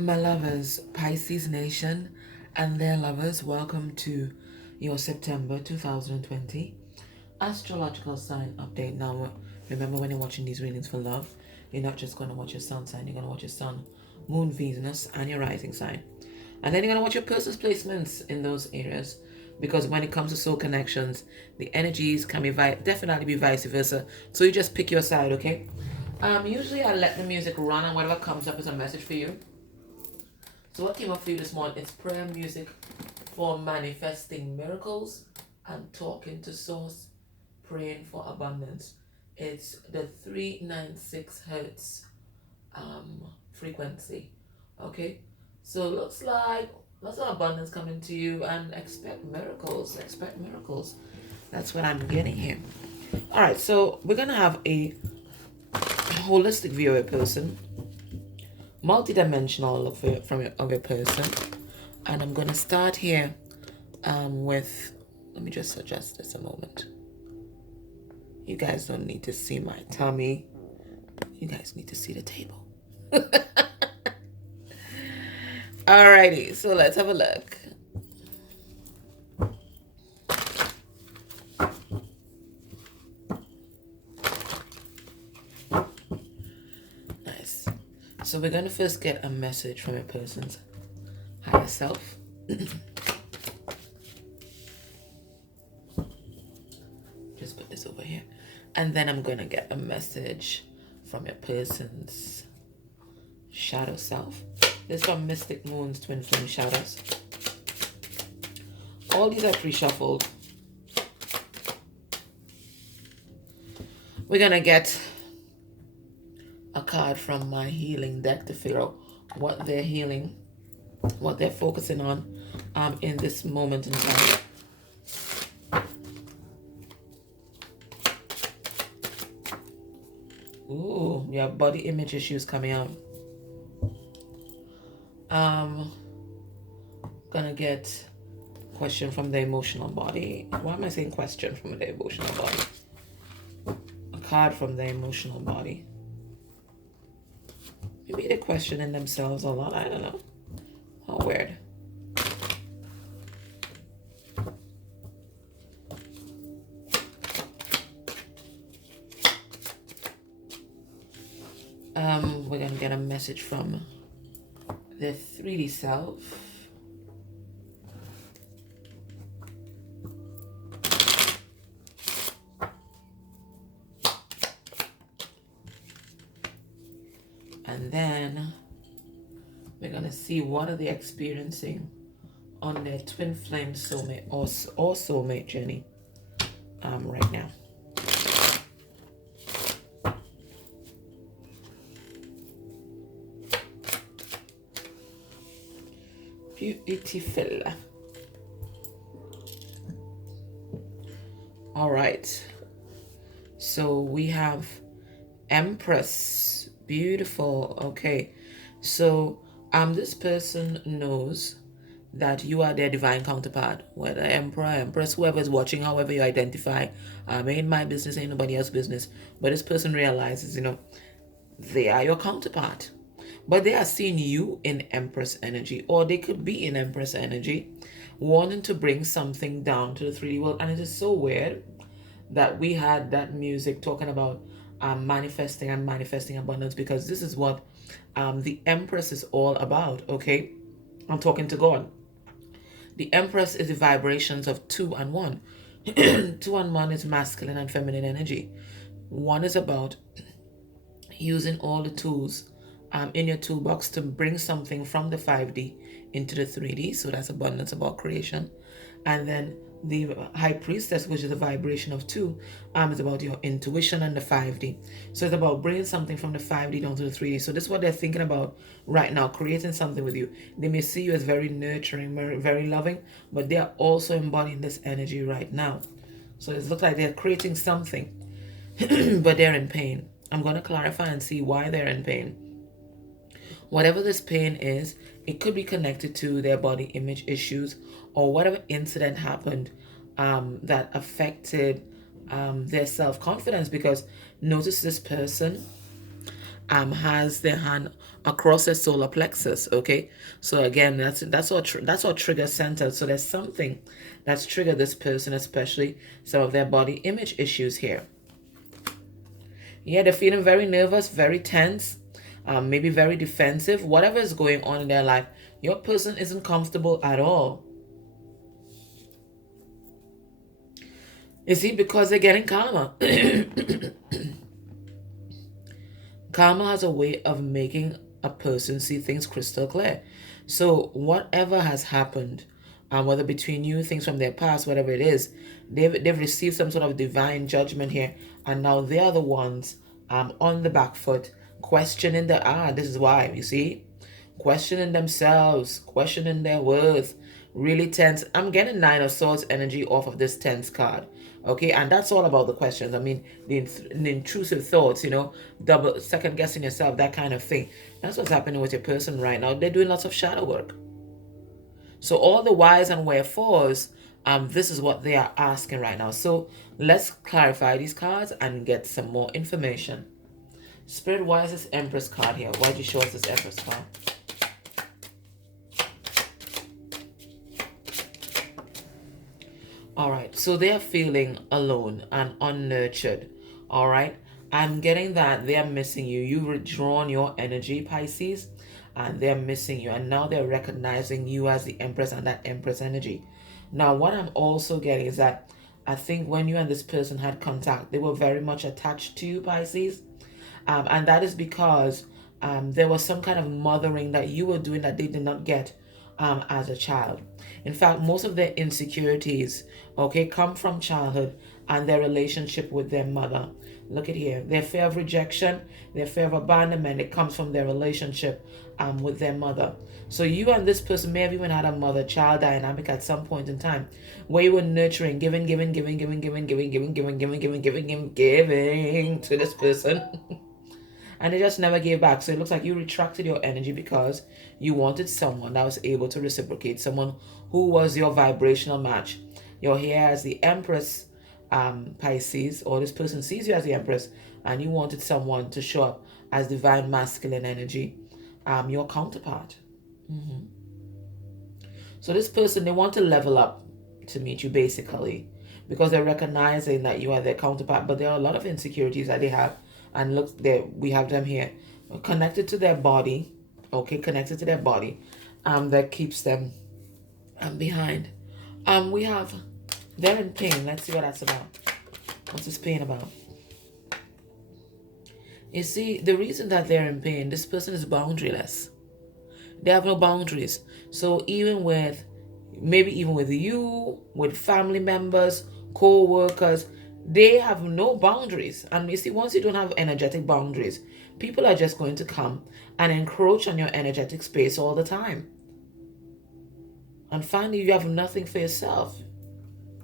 My lovers, Pisces Nation, and their lovers, welcome to your September 2020 astrological sign update. Now, remember when you're watching these readings for love, you're not just going to watch your sun sign, you're going to watch your sun, moon, Venus, and your rising sign. And then you're going to watch your person's placements in those areas. Because when it comes to soul connections, the energies can be definitely be vice versa. So you just pick your side, okay? Usually I let the music run and whatever comes up is a message for you. So what came up for you this morning? It's prayer music for manifesting miracles and talking to source, praying for abundance. It's the 396 hertz frequency. Okay, so looks like lots of abundance coming to you, and expect miracles. Expect miracles. That's what I'm getting here. All right, so we're gonna have a holistic view of a person, multi-dimensional look of a person, and I'm gonna start here with. Let me just adjust this a moment. You guys don't need to see my tummy. You guys need to see the table. Alrighty, so let's have a look. Nice. So we're going to first get a message from a person's higher self. Just put this over here. And then I'm going to get a message from a person's shadow self. This is from Mystic Moon's Twin Flame Shadows. All these are pre-shuffled. We're going to get a card from my healing deck to figure out what they're healing, what they're focusing on in this moment in time. Ooh, yeah, body image issues coming out. Gonna get question from the emotional body. Why am I saying question from the emotional body? A card from the emotional body. Maybe they're questioning themselves a lot. I don't know. How weird. We're gonna get a message from the 3D self. And then we're gonna see what are they experiencing on their twin flame soulmate or soulmate journey right now. Beautiful. All right. So we have Empress. Beautiful. Okay. So this person knows that you are their divine counterpart, whether Emperor, Empress, whoever is watching, however you identify. Ain't my business, ain't nobody else's business. But this person realizes, they are your counterpart. But they are seeing you in Empress energy, or they could be in Empress energy, wanting to bring something down to the 3D world. And it is so weird that we had that music talking about manifesting and manifesting abundance, because this is what the Empress is all about, okay? I'm talking to God. The Empress is the vibrations of 2 and 1. 2 and 1 is masculine and feminine energy. 1 is about using all the tools in your toolbox to bring something from the 5D into the 3D. So that's abundance, about creation. And then the High Priestess, which is a vibration of 2, is about your intuition and the 5D. So it's about bringing something from the 5D down to the 3D. So this is what they're thinking about right now, creating something with you. They may see you as very nurturing, very loving, but they are also embodying this energy right now. So it looks like they're creating something, but they're in pain. I'm going to clarify and see why they're in pain. Whatever this pain is, it could be connected to their body image issues or whatever incident happened that affected their self-confidence. Because notice this person has their hand across their solar plexus. Okay, so again, that's our trigger center. So there's something that's triggered this person, especially some of their body image issues here. Yeah, they're feeling very nervous, very tense, maybe very defensive. Whatever is going on in their life, your person isn't comfortable at all. You see, because they're getting karma. Karma has a way of making a person see things crystal clear. So whatever has happened, whether between you, things from their past, whatever it is, they've received some sort of divine judgment here, and now they are the ones on the back foot, questioning this is why, you see, questioning themselves, questioning their worth, really tense. I'm getting Nine of Swords energy off of this tense card. Okay, and that's all about the questions. I mean, the intrusive thoughts, double second guessing yourself, that kind of thing. That's what's happening with your person right now. They're doing lots of shadow work. So all the whys and wherefores, this is what they are asking right now. So let's clarify these cards and get some more information. Spirit, why is this Empress card here? Why did you show us this Empress card? All right, so they're feeling alone and unnurtured. All right, I'm getting that they're missing you. You've withdrawn your energy, Pisces, and they're missing you. And now they're recognizing you as the Empress and that Empress energy. Now, what I'm also getting is that I think when you and this person had contact, they were very much attached to you, Pisces. And that is because there was some kind of mothering that you were doing that they did not get as a child. In fact, most of their insecurities, okay, come from childhood and their relationship with their mother. Look at here. Their fear of rejection, their fear of abandonment, it comes from their relationship with their mother. So you and this person may have even had a mother-child dynamic at some point in time where you were nurturing, giving to this person. And they just never gave back. So it looks like you retracted your energy because you wanted someone that was able to reciprocate, someone who was your vibrational match. You're here as the Empress, Pisces, or this person sees you as the Empress, and you wanted someone to show up as divine masculine energy, your counterpart. So this person, they want to level up to meet you, basically, because they're recognizing that you are their counterpart, but there are a lot of insecurities that they have. And look, there we have them here, connected to their body. Okay, connected to their body, that keeps them behind. We have they're in pain. Let's see what that's about. What's this pain about? You see, the reason that they're in pain, this person is boundaryless. They have no boundaries. So maybe even with you, with family members, co-workers, they have no boundaries. And you see, once you don't have energetic boundaries, people are just going to come and encroach on your energetic space all the time. And finally, you have nothing for yourself.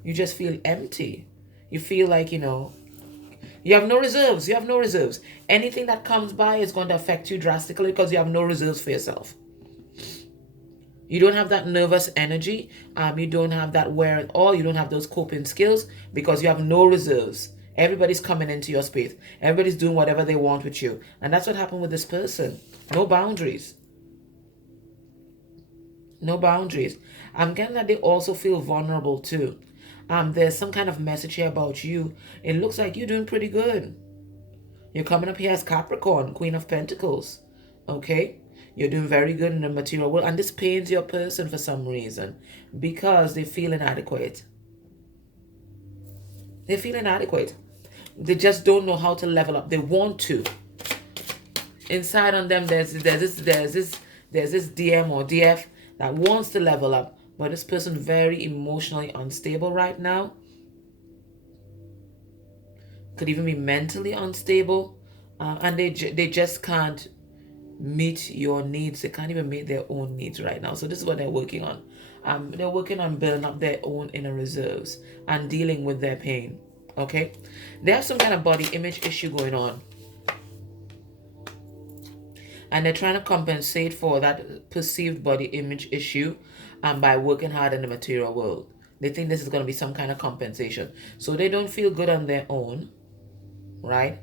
You just feel empty. You feel like, you have no reserves. You have no reserves. Anything that comes by is going to affect you drastically because you have no reserves for yourself. You don't have that nervous energy. You don't have that wherewithal. You don't have those coping skills because you have no reserves. Everybody's coming into your space. Everybody's doing whatever they want with you. And that's what happened with this person. No boundaries. No boundaries. I'm getting that they also feel vulnerable too. There's some kind of message here about you. It looks like you're doing pretty good. You're coming up here as Capricorn, Queen of Pentacles. Okay? You're doing very good in the material world. And this pains your person for some reason because they feel inadequate. They feel inadequate. They just don't know how to level up. They want to. Inside on them, there's this DM or DF that wants to level up. But this person very emotionally unstable right now. Could even be mentally unstable. And they just can't meet your needs. They can't even meet their own needs right now. So this is what they're working on. They're working on building up their own inner reserves and dealing with their pain. Okay? They have some kind of body image issue going on. And they're trying to compensate for that perceived body image issue by working hard in the material world. They think this is going to be some kind of compensation. So they don't feel good on their own, right?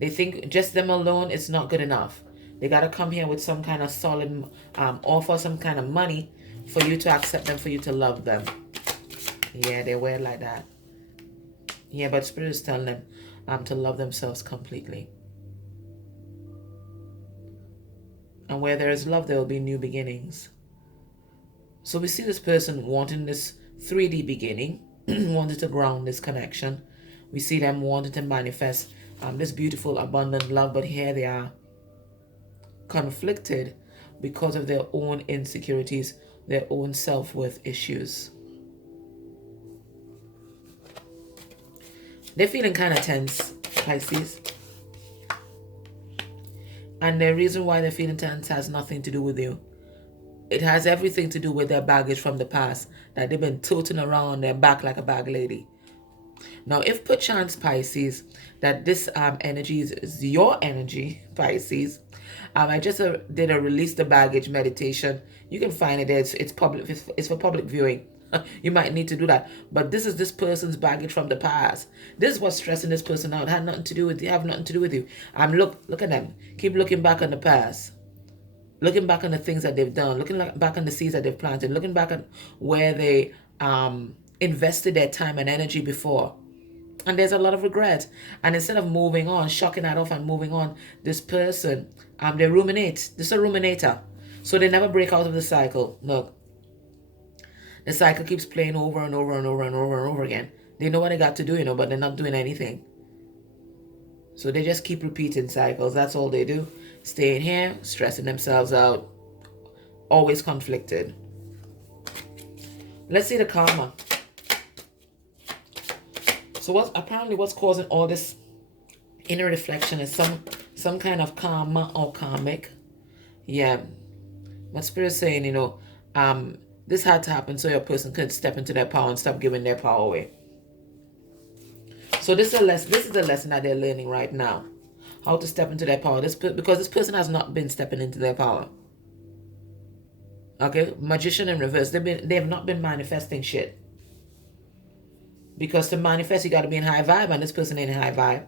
They think just them alone is not good enough. They got to come here with some kind of solid offer, some kind of money for you to accept them, for you to love them. Yeah, they wear like that. Yeah, but Spirit is telling them to love themselves completely. And where there is love, there will be new beginnings. So we see this person wanting this 3D beginning, wanting to ground this connection. We see them wanting to manifest this beautiful, abundant love, but here they are conflicted because of their own insecurities, their own self-worth issues. They're feeling kind of tense, Pisces. And the reason why they're feeling tense has nothing to do with you. It has everything to do with their baggage from the past that they've been toting around their back like a bag lady. Now, if perchance, Pisces, that this energy is your energy, Pisces, I just did a release the baggage meditation. You can find it. It's public. It's for public viewing. You might need to do that. But this is this person's baggage from the past. This is what's stressing this person out. It had nothing to do with you. Have nothing to do with you. Look at them. Keep looking back on the past. Looking back on the things that they've done. Looking back on the seeds that they've planted. Looking back at where they invested their time and energy before. And there's a lot of regret. And instead of moving on, shocking that off and moving on, this person, they ruminate. This is a ruminator. So they never break out of the cycle. Look. The cycle keeps playing over and over and over and over and over again. They know what they got to do, but they're not doing anything. So they just keep repeating cycles. That's all they do. Staying here, stressing themselves out, always conflicted. Let's see the karma. So what's causing all this inner reflection is some kind of karma or karmic. Yeah. But Spirit's saying, this had to happen so your person could step into their power and stop giving their power away. So this is the lesson that they're learning right now. How to step into their power. Because this person has not been stepping into their power. Okay? Magician in reverse. They have not been manifesting shit. Because to manifest, you got to be in high vibe, and this person ain't in high vibe.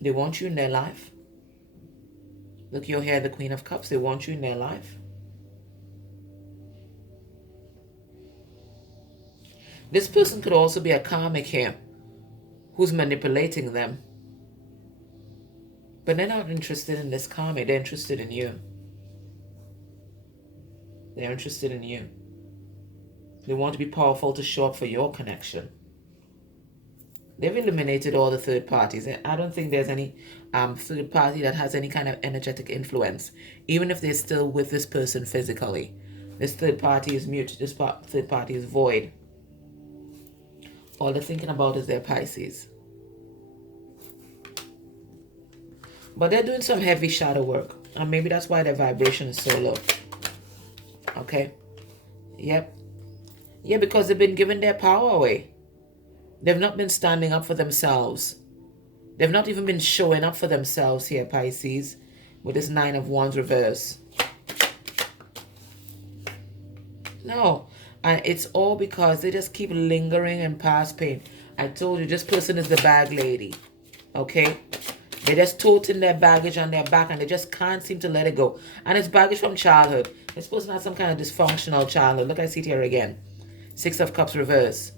They want you in their life. Look, you're here, the Queen of Cups. They want you in their life. This person could also be a karmic here who's manipulating them. But they're not interested in this karmic. They're interested in you. They're interested in you. They want to be powerful to show up for your connection. They've eliminated all the third parties. I don't think there's any third party that has any kind of energetic influence, even if they're still with this person physically. This third party is mute. This third party is void. All they're thinking about is their Pisces. But they're doing some heavy shadow work. And maybe that's why their vibration is so low. Okay? Yep. Yeah, because they've been giving their power away. They've not been standing up for themselves. They've not even been showing up for themselves here, Pisces, with this 9 of Wands reverse. No. And it's all because they just keep lingering in past pain. I told you, this person is the bag lady. Okay? They're just toting their baggage on their back and they just can't seem to let it go. And it's baggage from childhood. This person has some kind of dysfunctional childhood. Look, I see it here again. 6 of Cups reverse.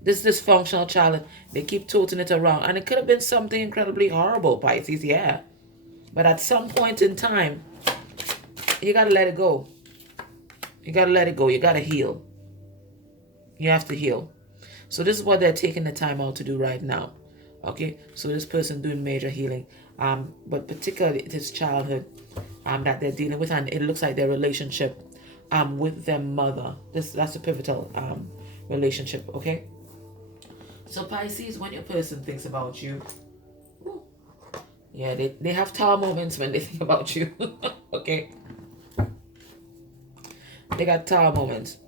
This dysfunctional childhood, they keep toting it around. And it could have been something incredibly horrible, Pisces, yeah. But at some point in time, you got to let it go. You got to let it go. You got to heal. You have to heal. So this is what they're taking the time out to do right now. Okay, so this person doing major healing, but particularly this childhood that they're dealing with, and it looks like their relationship with their mother. That's a pivotal relationship. Okay, so Pisces, when your person thinks about you, yeah, they have tower moments when they think about you. Okay, they got tower moments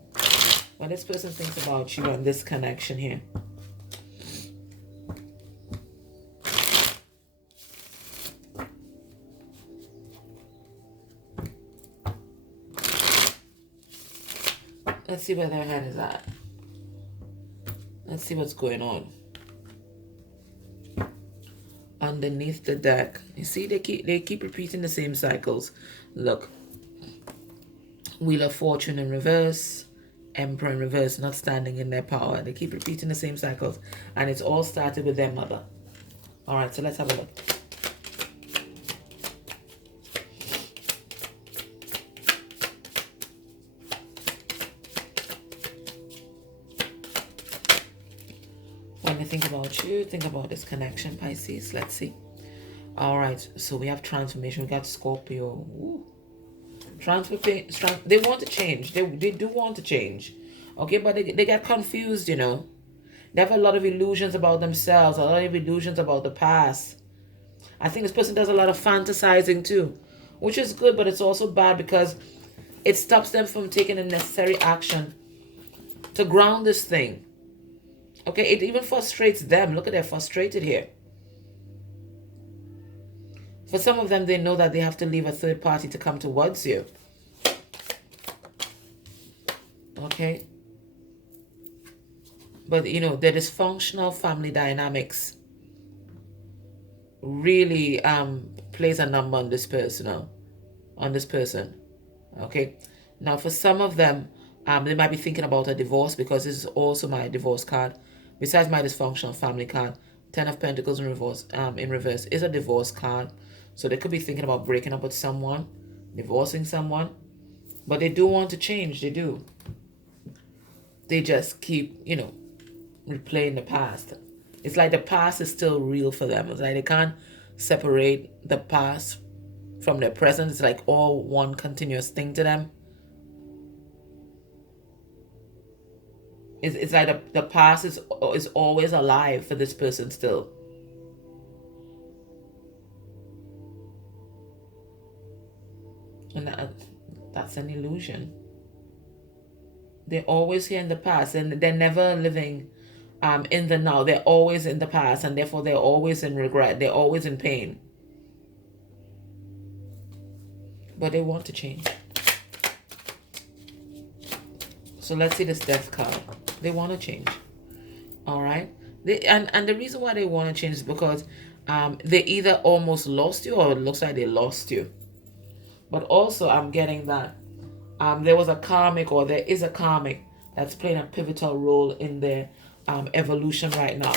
when this person thinks about you and this connection here. Let's see where their head is at. Let's see what's going on underneath the deck. You see, they keep repeating the same cycles. Look, Wheel of Fortune in reverse, Emperor in reverse, not standing in their power. They keep repeating the same cycles, and it's all started with their mother. All right, so let's have a look. When you think about you, think about this connection, Pisces. Let's see. All right, so we have transformation. We got Scorpio. Ooh. They want to change. They do want to change. Okay, but they get confused, you know. They have a lot of illusions about themselves, a lot of illusions about the past. I think this person does a lot of fantasizing too, which is good, but it's also bad because it stops them from taking the necessary action to ground this thing. Okay, it even frustrates them. Look at they're frustrated here. For some of them, they know that they have to leave a third party to come towards you. Okay? But, you know, the dysfunctional family dynamics really plays a number on this person. Okay? Now, for some of them, they might be thinking about a divorce because this is also my divorce card. Besides my dysfunctional family card, 10 of Pentacles in reverse is a divorce card. So they could be thinking about breaking up with someone, divorcing someone. But they do want to change. They do. They just keep, you know, replaying the past. It's like the past is still real for them. It's like they can't separate the past from their present. It's like all one continuous thing to them. It's like the past is always alive for this person still. And that's an illusion. They're always here in the past, and they're never living in the now. They're always in the past, and therefore they're always in regret. They're always in pain. But they want to change. So let's see this Death card. They want to change. All right. And the reason why they want to change is because they either almost lost you or it looks like they lost you. But also I'm getting that there was a karmic, or there is a karmic that's playing a pivotal role in their evolution right now.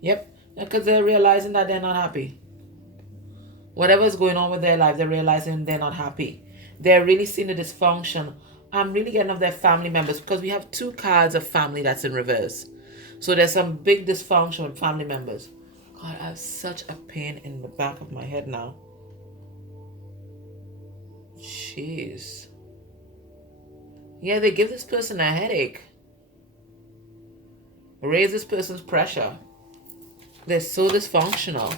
Yep. Because they're realizing that they're not happy. Whatever's going on with their life, they're realizing they're not happy. They're really seeing the dysfunction. I'm really getting of their family members because we have 2 cards of family that's in reverse. So there's some big dysfunction with family members. God, I have such a pain in the back of my head now. Jeez. Yeah, they give this person a headache. Raise this person's pressure. They're so dysfunctional.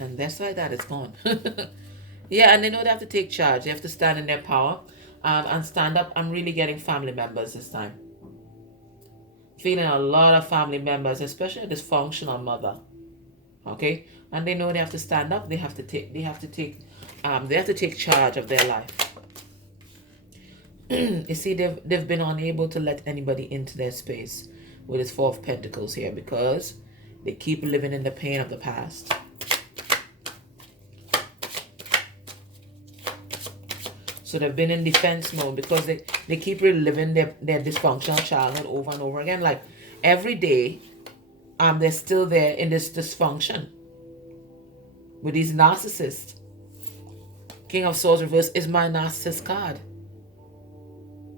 And that's like that, it's gone. Yeah, and they know they have to take charge. They have to stand in their power and stand up. I'm really getting family members this time. Feeling a lot of family members, especially a dysfunctional mother. Okay? And they know they have to stand up. They have to take charge of their life. You see, they've been unable to let anybody into their space with this 4 of Pentacles here because they keep living in the pain of the past. So they've been in defense mode because they keep reliving their dysfunctional childhood over and over again. Like every day, they're still there in this dysfunction with these narcissists. King of Swords reverse is my narcissist card.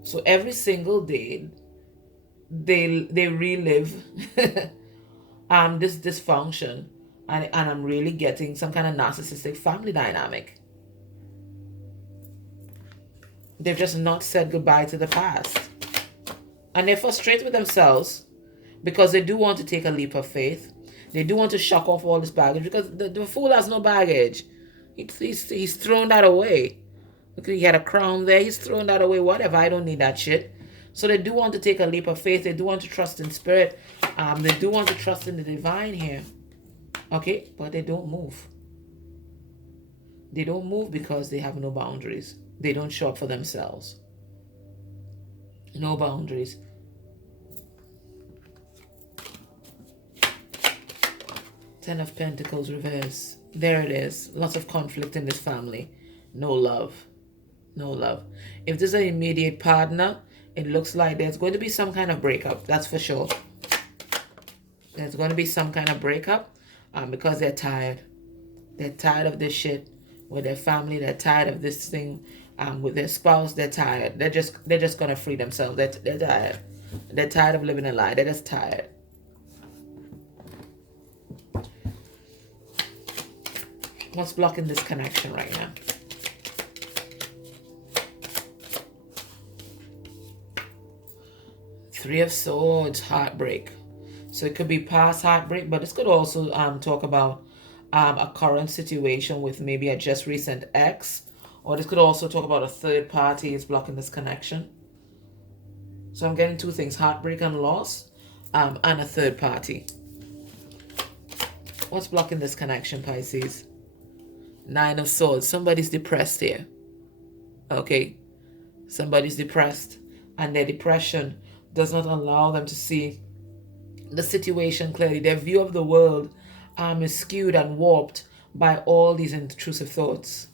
So every single day, they relive this dysfunction, and I'm really getting some kind of narcissistic family dynamic. They've just not said goodbye to the past. And they're frustrated with themselves because they do want to take a leap of faith. They do want to shock off all this baggage because the fool has no baggage. He's thrown that away. Look, he had a crown there. He's thrown that away. Whatever. I don't need that shit. So they do want to take a leap of faith. They do want to trust in spirit. They do want to trust in the divine here. Okay? But they don't move. They don't move because they have no boundaries. They don't show up for themselves. No boundaries. Ten of Pentacles reverse. There it is. Lots of conflict in this family. No love. No love. If there's an immediate partner, it looks like there's going to be some kind of breakup. That's for sure. There's going to be some kind of breakup because they're tired. They're tired of this shit with their family. They're tired of this thing with their spouse. They're tired. They're just going to free themselves. They're tired. They're tired of living a lie. They're just tired. What's blocking this connection right now? Three of Swords, heartbreak. So it could be past heartbreak, but this could also talk about a current situation with maybe a just recent ex, or this could also talk about a third party is blocking this connection. So I'm getting two things: heartbreak and loss, and a third party. What's blocking this connection, Pisces? Nine of Swords. Somebody's depressed here. Okay, somebody's depressed, and their depression does not allow them to see the situation clearly. Their view of the world is skewed and warped by all these intrusive thoughts.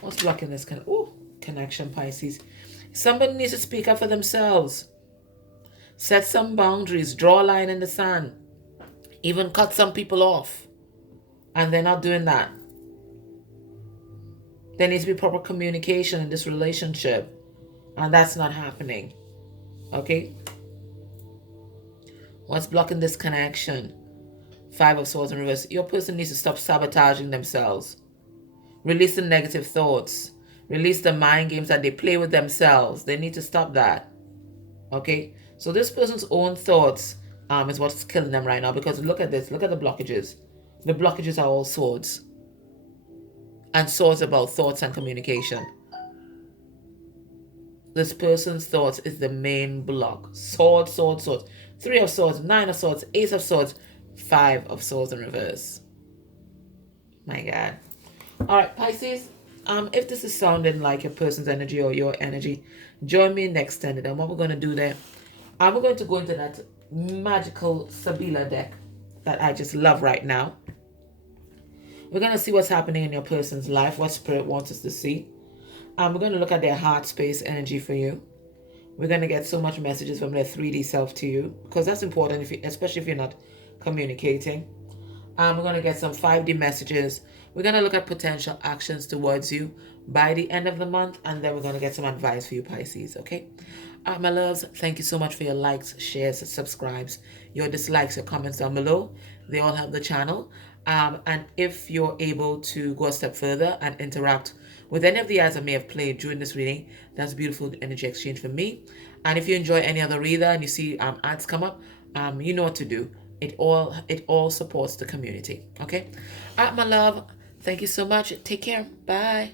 What's blocking this connection, Pisces? Somebody needs to speak up for themselves. Set some boundaries. Draw a line in the sand. Even cut some people off. And they're not doing that. There needs to be proper communication in this relationship. And that's not happening. Okay? What's blocking this connection? Five of Swords in reverse. Your person needs to stop sabotaging themselves. Release the negative thoughts. Release the mind games that they play with themselves. They need to stop that. Okay? So this person's own thoughts is what's killing them right now. Because look at this. Look at the blockages. The blockages are all swords. And swords about thoughts and communication. This person's thoughts is the main block. Sword, sword, sword. Three of Swords, Nine of Swords, Ace of Swords, Five of Swords in reverse. My God. All right, Pisces. If this is sounding like a person's energy or your energy, join me in the extended. And what we're going to do there, we're going to go into that magical Sabila deck that I just love right now. We're going to see what's happening in your person's life, what Spirit wants us to see. We're going to look at their heart space energy for you. We're going to get so much messages from their 3D self to you, because that's important, especially if you're not communicating. We're going to get some 5D messages. We're going to look at potential actions towards you by the end of the month, and then we're going to get some advice for you, Pisces, okay? My loves, thank you so much for your likes, shares, subscribes, your dislikes, your comments down below. They all help the channel. And if you're able to go a step further and interact with any of the ads I may have played during this reading, that's beautiful energy exchange for me. And if you enjoy any other reader and you see ads come up, you know what to do. It all supports the community. Okay? My love, thank you so much. Take care. Bye.